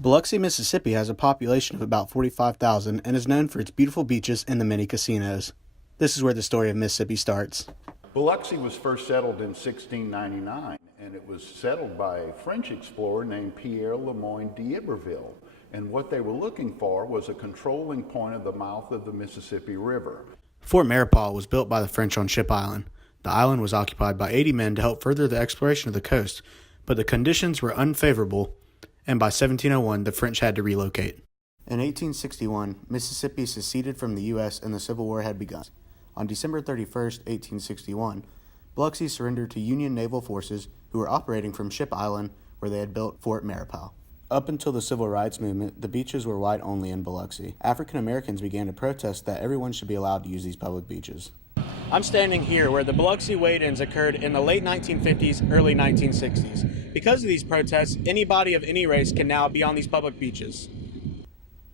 Biloxi, Mississippi has a population of about 45,000 and is known for its beautiful beaches and the many casinos. This is where the story of Mississippi starts. Biloxi was first settled in 1699, and it was settled by a French explorer named Pierre Le Moyne d'Iberville. And what they were looking for was a controlling point of the mouth of the Mississippi River. Fort Maurepas was built by the French on Ship Island. The island was occupied by 80 men to help further the exploration of the coast, but the conditions were unfavorable, and by 1701 the French had to relocate. In 1861, Mississippi seceded from the U.S. and the Civil War had begun. On December 31, 1861, Biloxi surrendered to Union naval forces who were operating from Ship Island, where they had built Fort Maurepas. Up until the Civil Rights Movement, the beaches were white only in Biloxi. African Americans began to protest that everyone should be allowed to use these public beaches. I'm standing here where the Biloxi wade-ins occurred in the late 1950s, early 1960s. Because of these protests, anybody of any race can now be on these public beaches.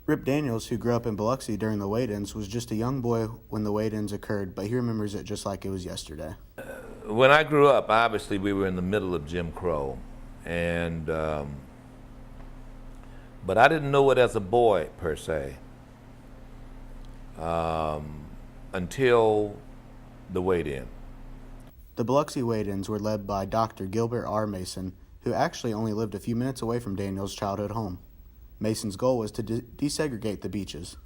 Rip Daniels, who grew up in Biloxi during the wade-ins, was just a young boy when the wade-ins occurred, but he remembers it just like it was yesterday. When I grew up, obviously we were in the middle of Jim Crow, and but I didn't know it as a boy per se until the wade-in. The Biloxi wade-ins were led by Dr. Gilbert R. Mason, who actually only lived a few minutes away from Daniels' childhood home. Mason's goal was to desegregate the beaches.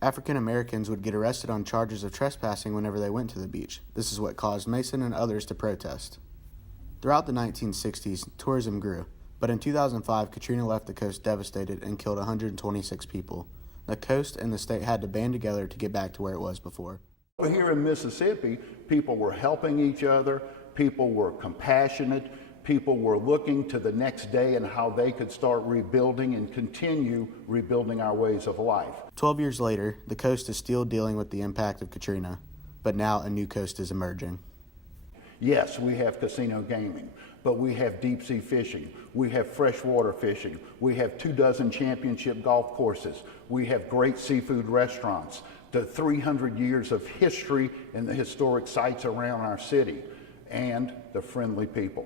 African Americans would get arrested on charges of trespassing whenever they went to the beach. This is what caused Mason and others to protest. Throughout the 1960s, tourism grew, but in 2005, Katrina left the coast devastated and killed 126 people. The coast and the state had to band together to get back to where it was before. Here in Mississippi, people were helping each other, people were compassionate, people were looking to the next day and how they could start rebuilding and continue rebuilding our ways of life. 12 years later, the coast is still dealing with the impact of Katrina, but now a new coast is emerging. Yes, we have casino gaming, but we have deep sea fishing, we have freshwater fishing, we have 24 championship golf courses, we have great seafood restaurants, the 300 years of history and the historic sites around our city, and the friendly people.